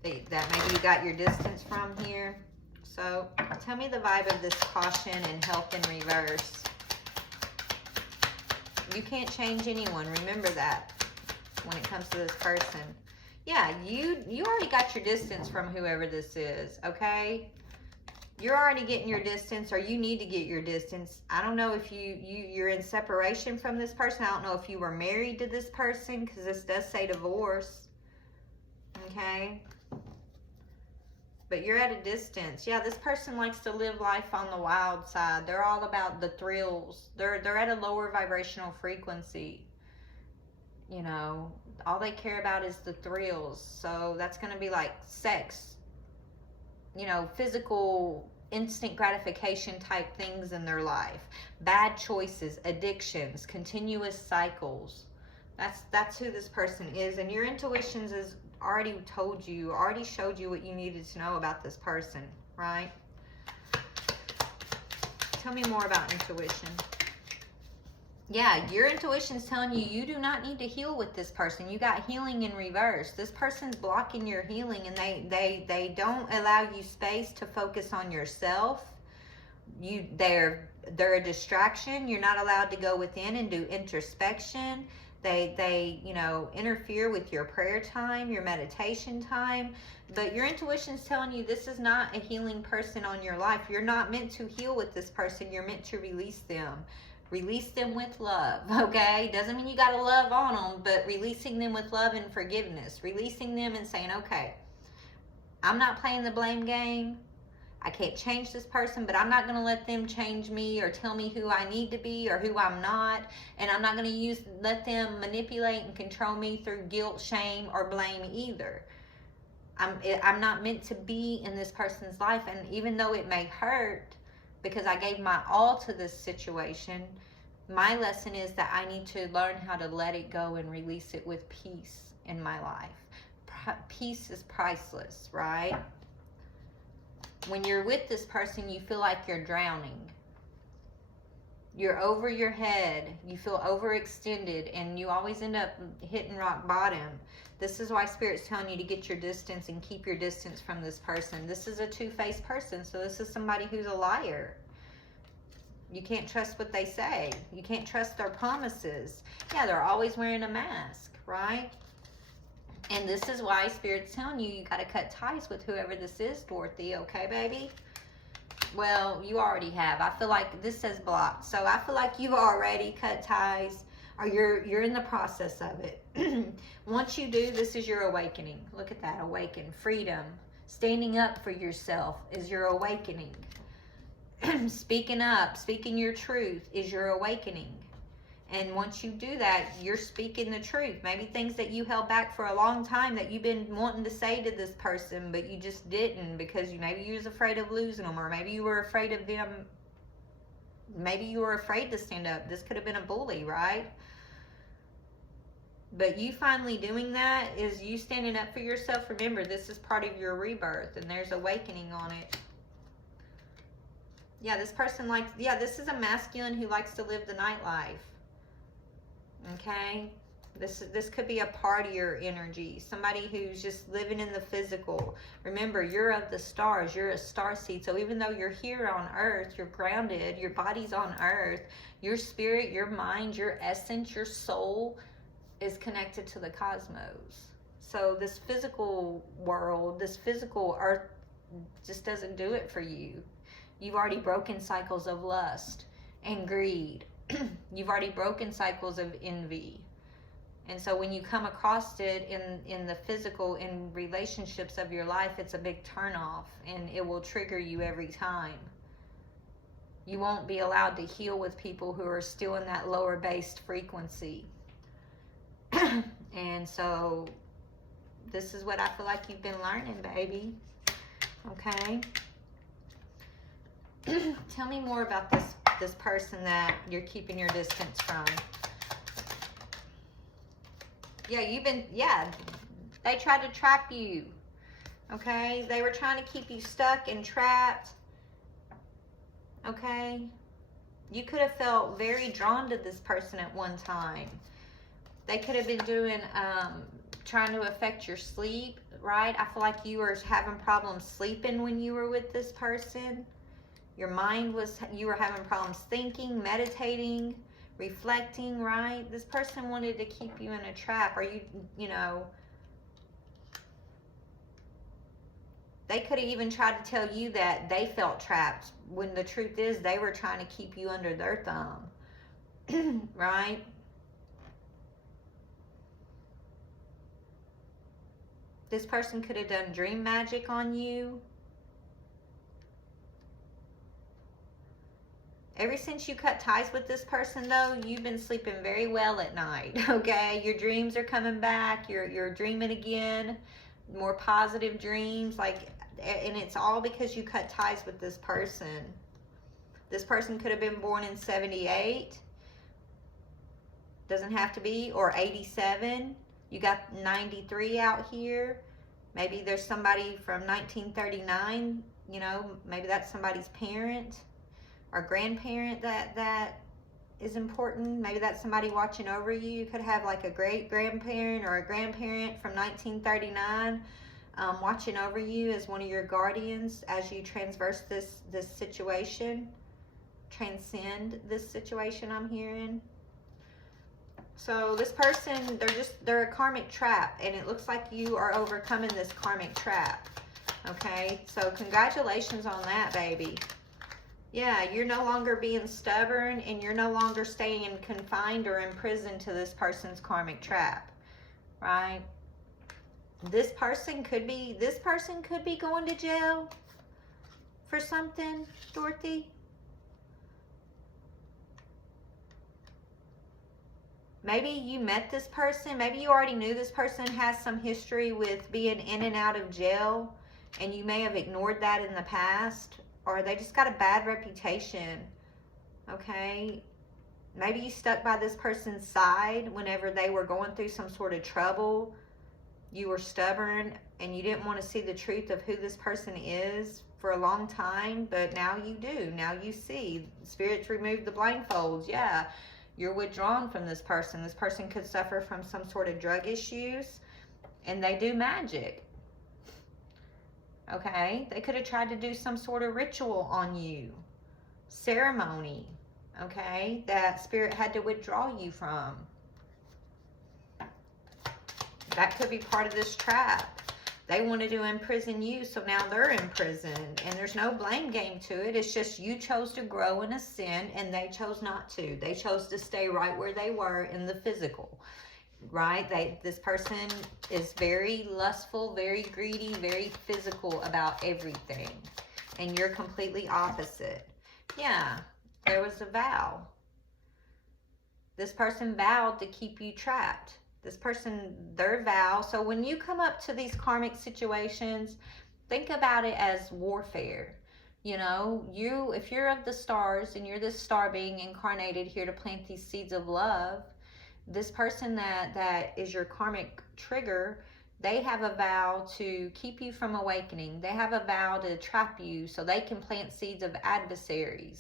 that maybe you got your distance from here. So tell me the vibe of this caution and health in reverse. You can't change anyone. Remember that when it comes to this person. Yeah, you already got your distance from whoever this is, okay? You're already getting your distance, or you need to get your distance. I don't know if you're in separation from this person. I don't know if you were married to this person, because this does say divorce, okay? But you're at a distance. Yeah, this person likes to live life on the wild side. They're all about the thrills. They're at a lower vibrational frequency. You know, all they care about is the thrills. So that's going to be like sex, you know, physical, instant gratification type things in their life. Bad choices, addictions, continuous cycles. That's who this person is. And your intuitions is already told you, already showed you what you needed to know about this person, right? Tell me more about intuition. Yeah, your intuition's telling you you do not need to heal with this person. You got healing in reverse. This person's blocking your healing, and they don't allow you space to focus on yourself. They're a distraction. You're not allowed to go within and do introspection. They you know, interfere with your prayer time, your meditation time. But your intuition's telling you this is not a healing person on your life. You're not meant to heal with this person. You're meant to release them. Release them with love, okay? Doesn't mean you got to love on them, but releasing them with love and forgiveness. Releasing them and saying, okay, I'm not playing the blame game. I can't change this person, but I'm not going to let them change me or tell me who I need to be or who I'm not. And I'm not going to let them manipulate and control me through guilt, shame, or blame either. I'm not meant to be in this person's life. And even though it may hurt, because I gave my all to this situation, my lesson is that I need to learn how to let it go and release it with peace in my life. Peace is priceless, right? When you're with this person, you feel like you're drowning. You're over your head. You feel overextended, and you always end up hitting rock bottom. This is why Spirit's telling you to get your distance and keep your distance from this person. This is a two-faced person, so this is somebody who's a liar. You can't trust what they say. You can't trust their promises. Yeah, they're always wearing a mask, right? And this is why Spirit's telling you got to cut ties with whoever this is, Dorothy, okay, baby? Well, you already have. I feel like this says blocked. So I feel like you've already cut ties, or you're in the process of it. Once you do, this is your awakening. Look at that, awaken, freedom. Standing up for yourself is your awakening. Speaking up, speaking your truth is your awakening. And once you do that, you're speaking the truth. Maybe things that you held back for a long time that you've been wanting to say to this person, but you just didn't because maybe you was afraid of losing them, or maybe you were afraid of them. Maybe you were afraid to stand up. This could have been a bully, right? But you finally doing that is you standing up for yourself. Remember, this is part of your rebirth, and there's awakening on it. Yeah, this person likes, yeah, this is a masculine who likes to live the nightlife. Okay, this could be a partier energy, somebody who's just living in the physical. Remember, you're of the stars, you're a starseed. So even though you're here on earth, you're grounded, your body's on earth, your spirit, your mind, your essence, your soul is connected to the cosmos. So this physical world, this physical earth just doesn't do it for you. You've already broken cycles of lust and greed. You've already broken cycles of envy. And so when you come across it in the physical, in relationships of your life, it's a big turnoff, and it will trigger you every time. You won't be allowed to heal with people who are still in that lower based frequency. And so this is what I feel like you've been learning, baby. Okay? Tell me more about this person that you're keeping your distance from. Yeah, they tried to trap you. Okay, they were trying to keep you stuck and trapped. Okay, you could have felt very drawn to this person at one time. They could have been doing, trying to affect your sleep, right? I feel like you were having problems sleeping when you were with this person. Your mind was, you were having problems thinking, meditating, reflecting, right? This person wanted to keep you in a trap, or you know, they could have even tried to tell you that they felt trapped, when the truth is they were trying to keep you under their thumb, right? This person could have done dream magic on you. Ever since you cut ties with this person, though, you've been sleeping very well at night, okay? Your dreams are coming back. You're dreaming again, more positive dreams, like, and it's all because you cut ties with this person. This person could have been born in 78. Doesn't have to be, or 87. You got 93 out here. Maybe there's somebody from 1939, you know, maybe that's somebody's parent or grandparent that is important. Maybe that's somebody watching over you. You could have like a great grandparent or a grandparent from 1939 watching over you as one of your guardians as you transverse this situation, transcend this situation I'm hearing. So this person, they're a karmic trap, and it looks like you are overcoming this karmic trap. Okay, so congratulations on that, baby. Yeah, you're no longer being stubborn, and you're no longer staying confined or imprisoned to this person's karmic trap, right? This person could be going to jail for something, Dorothy. Maybe you met this person. Maybe you already knew this person has some history with being in and out of jail, and you may have ignored that in the past, or they just got a bad reputation, okay? Maybe you stuck by this person's side whenever they were going through some sort of trouble. You were stubborn, and you didn't want to see the truth of who this person is for a long time, but now you do. Now you see. Spirits removed the blindfolds, yeah. You're withdrawn from this person. This person could suffer from some sort of drug issues, and they do magic. Okay? They could have tried to do some sort of ritual on you, ceremony, okay, that spirit had to withdraw you from. That could be part of this trap. They wanted to imprison you, so now they're imprisoned. And there's no blame game to it. It's just you chose to grow and ascend, and they chose not to. They chose to stay right where they were in the physical, right? This person is very lustful, very greedy, very physical about everything. And you're completely opposite. Yeah, there was a vow. This person vowed to keep you trapped. This person, their vow. So when you come up to these karmic situations, think about it as warfare. You know, if you're of the stars and you're this star being incarnated here to plant these seeds of love, this person that is your karmic trigger, they have a vow to keep you from awakening. They have a vow to trap you so they can plant seeds of adversarial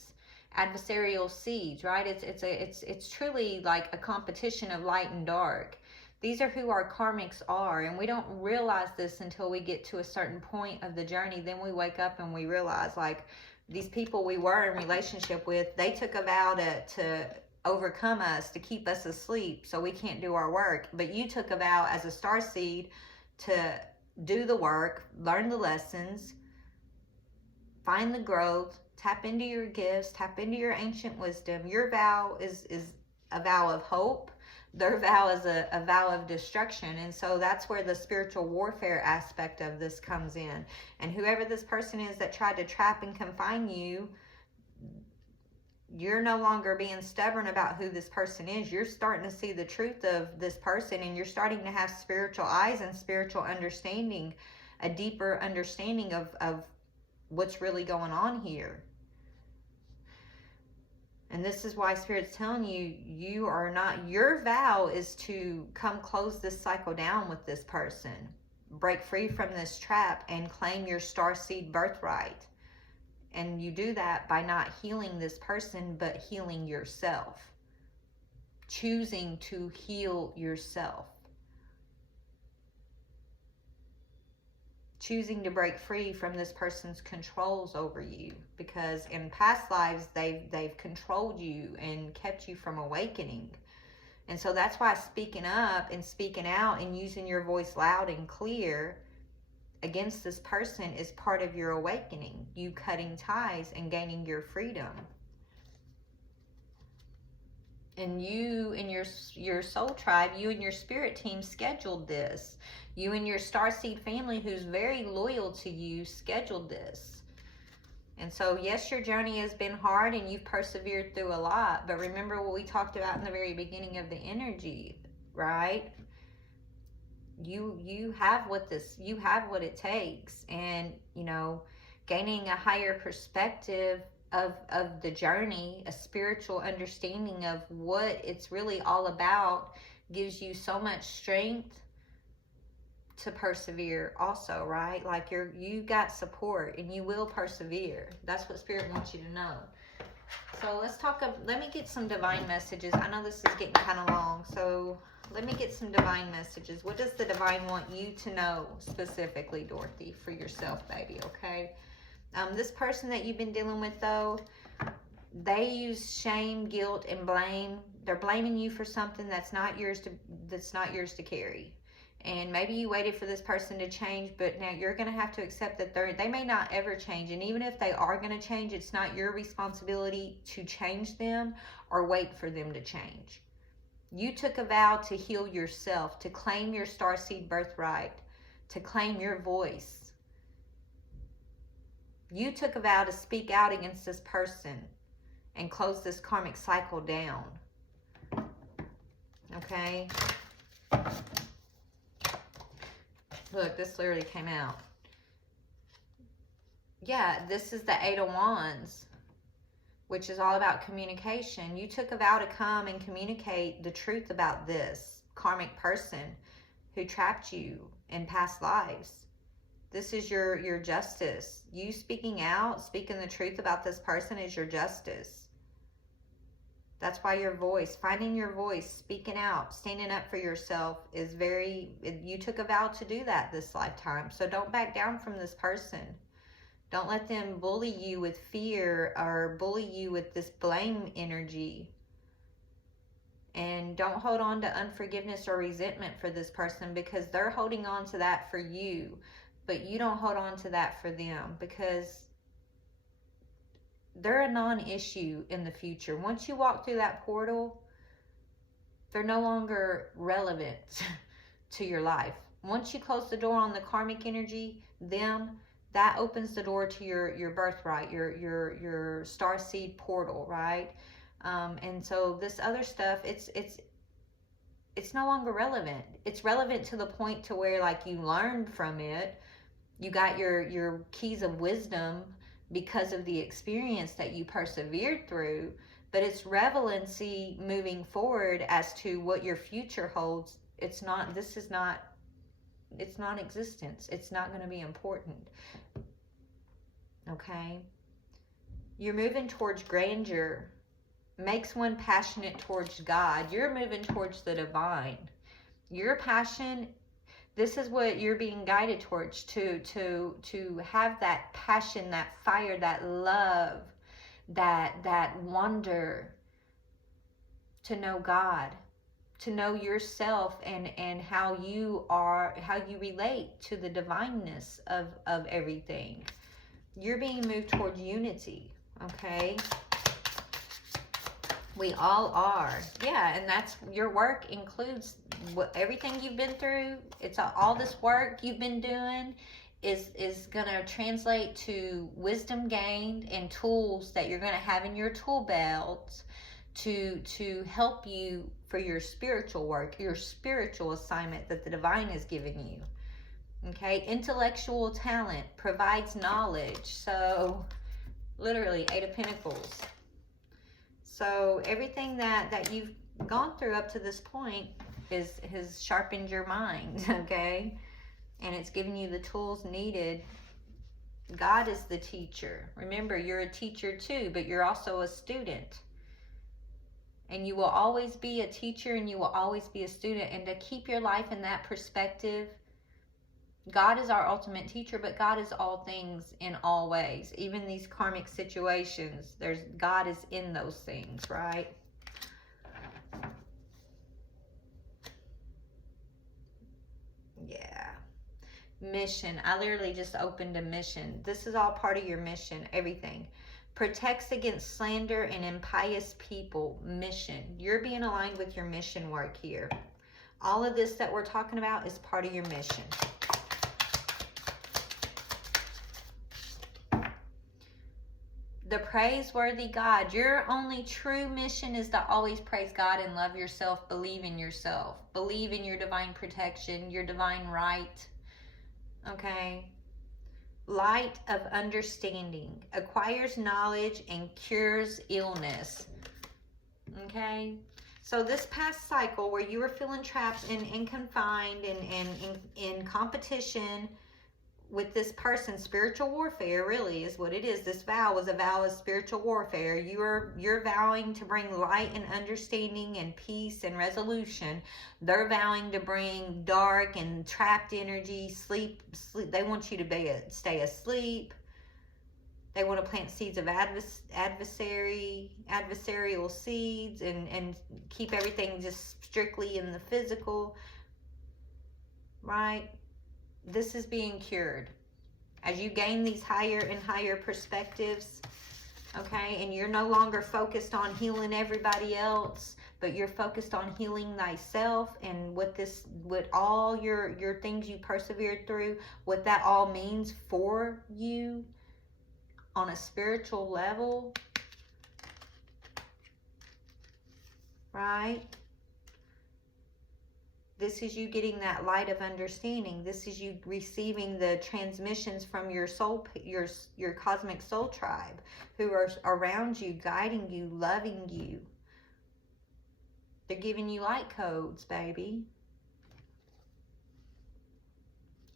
seeds, right? It's truly like a competition of light and dark. These are who our karmics are, and we don't realize this until we get to a certain point of the journey. Then we wake up and we realize, like, these people we were in relationship with, they took a vow to overcome us, to keep us asleep so we can't do our work. But you took a vow as a starseed to do the work, learn the lessons, find the growth, tap into your gifts, tap into your ancient wisdom. Your vow is a vow of hope. Their vow is a vow of destruction. And so that's where the spiritual warfare aspect of this comes in. And whoever this person is that tried to trap and confine you, you're no longer being stubborn about who this person is. You're starting to see the truth of this person, and you're starting to have spiritual eyes and spiritual understanding, a deeper understanding of what's really going on here. And this is why Spirit's telling you, you are not, your vow is to come close this cycle down with this person. Break free from this trap and claim your starseed birthright. And you do that by not healing this person, but healing yourself. Choosing to heal yourself. Choosing to break free from this person's controls over you, because in past lives they've controlled you and kept you from awakening. And so that's why speaking up and speaking out and using your voice loud and clear against this person is part of your awakening, you cutting ties and gaining your freedom. And you and your soul tribe, you and your spirit team scheduled this. You and your starseed family, who's very loyal to you, scheduled this. And so, yes, your journey has been hard and you've persevered through a lot. But remember what we talked about in the very beginning of the energy, right? You have what it takes. And, you know, gaining a higher perspective of the journey, a spiritual understanding of what it's really all about, gives you so much strength to persevere also, right? Like you got support and you will persevere. That's what Spirit wants you to know. So let me get some divine messages. I know this is getting kind of long, so let me get some divine messages. What does the divine want you to know specifically, Dorothy, for yourself, baby? Okay. This person that you've been dealing with, though, they use shame, guilt, and blame. They're blaming you for something that's not yours to carry. And maybe you waited for this person to change, but now you're going to have to accept that they may not ever change. And even if they are going to change, it's not your responsibility to change them or wait for them to change. You took a vow to heal yourself, to claim your starseed birthright, to claim your voice. You took a vow to speak out against this person and close this karmic cycle down. Okay? Look, this literally came out. Yeah, this is the Eight of Wands, which is all about communication. You took a vow to come and communicate the truth about this karmic person who trapped you in past lives. This is your justice. You speaking out, speaking the truth about this person is your justice. That's why your voice, finding your voice, speaking out, standing up for yourself is you took a vow to do that this lifetime. So don't back down from this person. Don't let them bully you with fear or bully you with this blame energy. And don't hold on to unforgiveness or resentment for this person, because they're holding on to that for you. But you don't hold on to that for them, because they're a non-issue in the future. Once you walk through that portal, they're no longer relevant to your life. Once you close the door on the karmic energy, that opens the door to your birthright, your starseed portal, right? And so this other stuff, it's no longer relevant. It's relevant to the point to where, like, you learned from it. You got your keys of wisdom because of the experience that you persevered through, but it's relevancy moving forward as to what your future holds. It's non-existence. It's not going to be important. Okay? You're moving towards grandeur. Makes one passionate towards God. You're moving towards the divine. Your passion, this is what you're being guided towards, to have that passion, that fire, that love, that wonder, to know God, to know yourself and how you relate to the divineness of everything. You're being moved towards unity, okay? We all are. Yeah, and that's your work includes everything you've been through. It's all this work you've been doing is going to translate to wisdom gained and tools that you're going to have in your tool belt to help you for your spiritual work, your spiritual assignment that the divine has given you. Okay, intellectual talent provides knowledge. So literally, Eight of Pentacles. So everything that you've gone through up to this point has sharpened your mind, okay? And it's given you the tools needed. God is the teacher. Remember, you're a teacher too, but you're also a student. And you will always be a teacher and you will always be a student. And to keep your life in that perspective, God is our ultimate teacher, but God is all things in all ways. Even these karmic situations, God is in those things, right? Yeah. Mission. I literally just opened a mission. This is all part of your mission, everything. Protects against slander and impious people. Mission. You're being aligned with your mission work here. All of this that we're talking about is part of your mission. The praiseworthy God. Your only true mission is to always praise God and love yourself. Believe in yourself. Believe in your divine protection, your divine right. Okay? Light of understanding. Acquires knowledge and cures illness. Okay? So this past cycle where you were feeling trapped and confined and in competition with this person, spiritual warfare really is what it is. This vow was a vow of spiritual warfare. You're vowing to bring light and understanding and peace and resolution. They're vowing to bring dark and trapped energy, sleep. They want you to stay asleep. They want to plant seeds of adversarial seeds and keep everything just strictly in the physical, right? This is being cured as you gain these higher and higher perspectives, okay? And you're no longer focused on healing everybody else, but you're focused on healing thyself. And what all your things you persevered through, what that all means for you on a spiritual level, right? This is you getting that light of understanding. This is you receiving the transmissions from your soul, your cosmic soul tribe, who are around you, guiding you, loving you. They're giving you light codes, baby.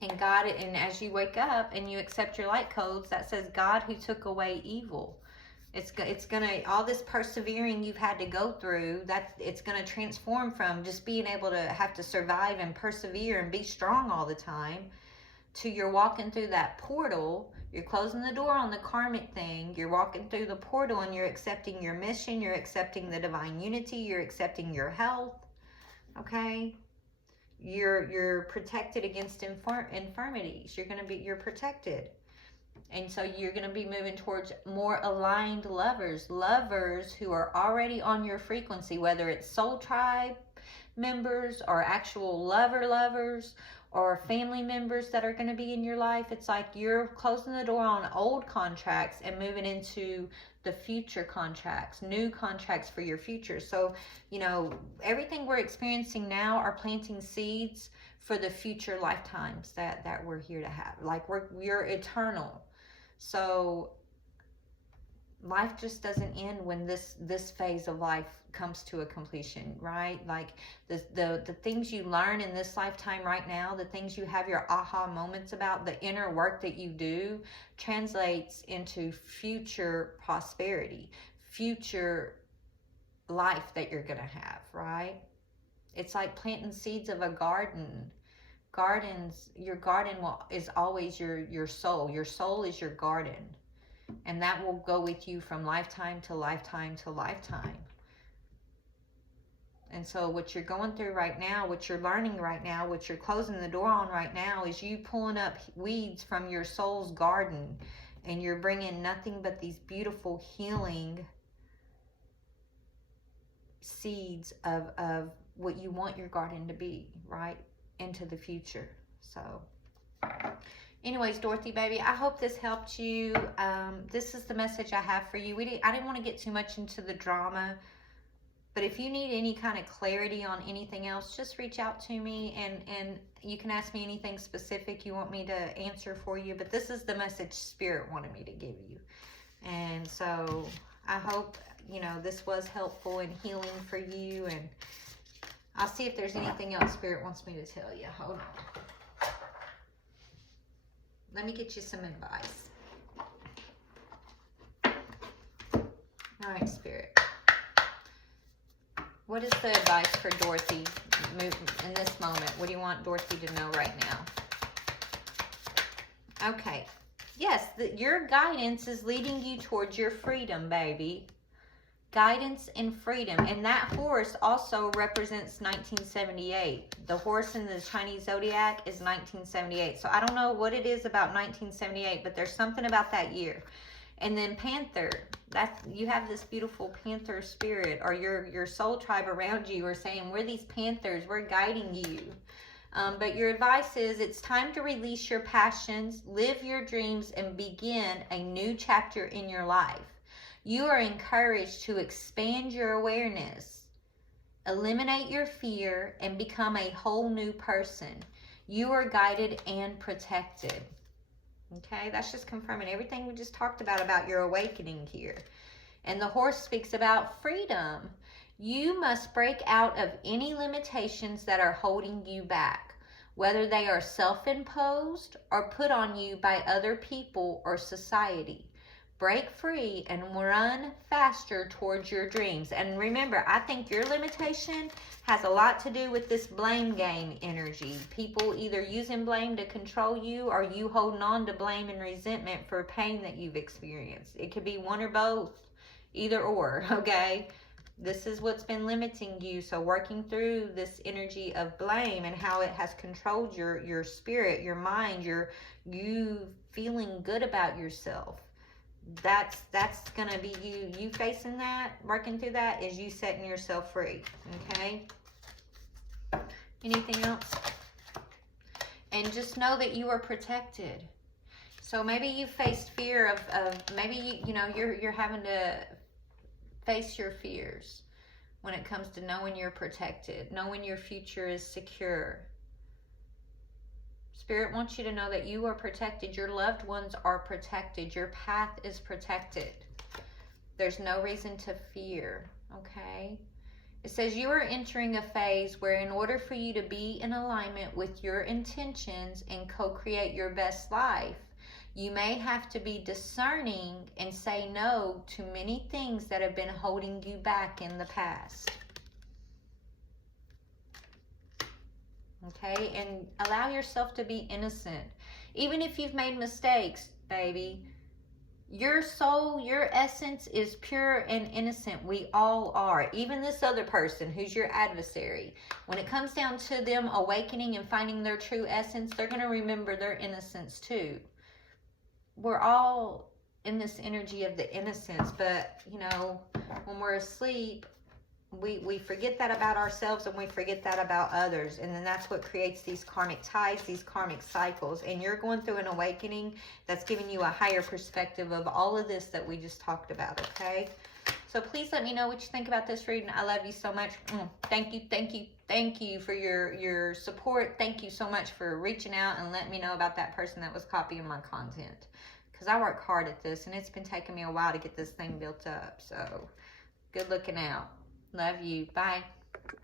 And God, and as you wake up and you accept your light codes, that says God who took away evil. It's gonna, all this persevering you've had to go through, it's gonna transform from just being able to have to survive and persevere and be strong all the time, to you're walking through that portal. You're closing the door on the karmic thing. You're walking through the portal and you're accepting your mission. You're accepting the divine unity. You're accepting your health. Okay. You're protected against infirmities. You're protected. And so you're going to be moving towards more aligned lovers who are already on your frequency, whether it's soul tribe members or actual lovers or family members that are going to be in your life. It's like you're closing the door on old contracts and moving into the future contracts, new contracts for your future. So, everything we're experiencing now are planting seeds for the future lifetimes that we're here to have. Like we're eternal. So life just doesn't end when this phase of life comes to a completion, right? Like the things you learn in this lifetime right now, the things you have your aha moments about, the inner work that you do translates into future prosperity, future life that you're gonna have, right? It's like planting seeds of a garden. Your garden is always your soul. Your soul is your garden, and that will go with you from lifetime to lifetime to lifetime. And so what you're going through right now, what you're learning right now, what you're closing the door on right now is you pulling up weeds from your soul's garden, and you're bringing nothing but these beautiful healing seeds of what you want your garden to be, right? Into the future. So anyways, Dorothy baby, I hope this helped you. This is the message I have for you. I didn't want to get too much into the drama, but if you need any kind of clarity on anything else, just reach out to me, and you can ask me anything specific you want me to answer for you. But this is the message Spirit wanted me to give you. And so I hope you know, this was helpful and healing for you. And I'll see if there's anything else Spirit wants me to tell you. Hold on. Let me get you some advice. All right, Spirit. What is the advice for Dorothy in this moment? What do you want Dorothy to know right now? Okay. Yes, your guidance is leading you towards your freedom, baby. Guidance and freedom. And that horse also represents 1978. The horse in the Chinese zodiac is 1978. So I don't know what it is about 1978, but there's something about that year. And then Panther, you have this beautiful Panther spirit, or your soul tribe around you are saying, we're these Panthers, we're guiding you. But your advice is, it's time to release your passions, live your dreams, and begin a new chapter in your life. You are encouraged to expand your awareness, eliminate your fear, and become a whole new person. You are guided and protected. Okay, that's just confirming everything we just talked about your awakening here. And the horse speaks about freedom. You must break out of any limitations that are holding you back, whether they are self-imposed or put on you by other people or society. Break free and run faster towards your dreams. And remember, I think your limitation has a lot to do with this blame game energy. People either using blame to control you, or you holding on to blame and resentment for pain that you've experienced. It could be one or both, either or, okay? This is what's been limiting you. So working through this energy of blame and how it has controlled your spirit, your mind, you feeling good about yourself. That's gonna be you facing that, working through that, is you setting yourself free. Okay, anything else? And just know that you are protected. So maybe you faced fear of maybe you're having to face your fears when it comes to knowing you're protected, knowing your future is secure. Spirit wants you to know that you are protected. Your loved ones are protected. Your path is protected. There's no reason to fear, okay? It says you are entering a phase where, in order for you to be in alignment with your intentions and co-create your best life, you may have to be discerning and say no to many things that have been holding you back in the past. Okay, and allow yourself to be innocent. Even if you've made mistakes, baby, your soul, your essence is pure and innocent. We all are. Even this other person who's your adversary. When it comes down to them awakening and finding their true essence, they're going to remember their innocence too. We're all in this energy of the innocence, but, when we're asleep, we forget that about ourselves, and we forget that about others, and then that's what creates these karmic ties, these karmic cycles. And you're going through an awakening that's giving you a higher perspective of all of this that we just talked about. Okay, so please let me know what you think about this reading. I love you so much. Thank you for your support. Thank you so much for reaching out and letting me know about that person that was copying my content, because I work hard at this, and it's been taking me a while to get this thing built up. So good looking out. Love you. Bye.